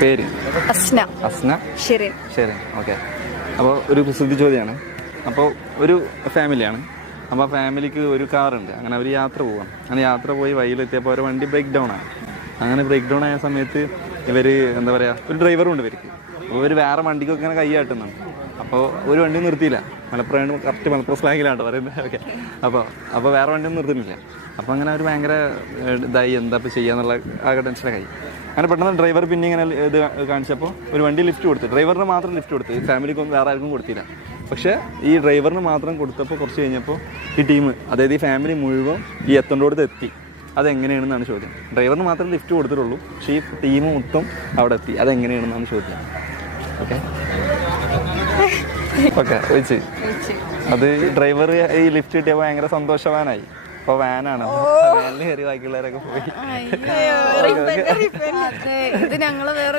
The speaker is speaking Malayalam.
പേര് അസ്ന. അസ്ന. ശരി. ഓക്കെ. അപ്പോൾ ഒരു കുസൃതി ചോദ്യമാണ്. അപ്പോൾ ഒരു ഫാമിലിയാണ്. അപ്പോൾ ആ ഫാമിലിക്ക് ഒരു കാറുണ്ട്. അങ്ങനെ അവർ യാത്ര പോവാം. അങ്ങനെ യാത്ര പോയി വഴിയിലെത്തിയപ്പോൾ ഒരു വണ്ടി ബ്രേക്ക് ഡൗൺ ആണ്. അങ്ങനെ ബ്രേക്ക് ഡൗൺ ആയ സമയത്ത് ഇവർ എന്താ പറയുക, ഒരു ഡ്രൈവറും ഉണ്ട് ഇവർക്ക്. അപ്പോൾ ഇവർ വേറെ വണ്ടിക്കൊക്കെ ഇങ്ങനെ കൈ കാട്ടുന്നുണ്ട്. അപ്പോൾ ഒരു വണ്ടി നിർത്തിയില്ല. മലപ്പുറം കറക്റ്റ് മലപ്പുറം സ്ലാങ്ങിലാണ് പറയുന്നത്. ഓക്കെ. അപ്പോൾ വേറെ വണ്ടിയൊന്നും നിർത്തുന്നില്ല. അപ്പോൾ അങ്ങനെ അവർ ഭയങ്കര ഇതായി, എന്താ ഇപ്പോൾ ചെയ്യാന്നുള്ള ആകെ ടെൻഷനൊക്കെ ആയി. അങ്ങനെ പെട്ടെന്ന് ഡ്രൈവർ പിന്നെ ഇങ്ങനെ ഇത് കാണിച്ചപ്പോൾ ഒരു വണ്ടി ലിഫ്റ്റ് കൊടുത്തു. ഡ്രൈവറിന് മാത്രം ലിഫ്റ്റ് കൊടുത്തു, ഫാമിലിക്കൊന്നും വേറെ ആർക്കും കൊടുത്തില്ല. പക്ഷേ ഈ ഡ്രൈവറിന് മാത്രം കൊടുത്തപ്പോൾ കുറച്ച് കഴിഞ്ഞപ്പോൾ ഈ ടീം, അതായത് ഈ ഫാമിലി മുഴുവൻ ഈ എത്തേണ്ടടുത്ത് എത്തി. അതെങ്ങനെയാണെന്നാണ് ചോദ്യം. ഡ്രൈവറിന് മാത്രം ലിഫ്റ്റ് കൊടുത്തിട്ടുള്ളൂ, പക്ഷേ ഈ ടീം മൊത്തം അവിടെ എത്തി. അതെങ്ങനെയാണെന്നാണ് ചോദ്യം. ഓക്കെ ഓക്കെ വെച്ച് അത് ഡ്രൈവർ ഈ ലിഫ്റ്റ് കിട്ടിയപ്പോൾ ഭയങ്കര സന്തോഷവാനായി. അപ്പോൾ വാനാണ്, വാനിൽ കയറി ബാക്കിയുള്ളവരൊക്കെ പോയി. ഇത് ഞങ്ങള് വേറെ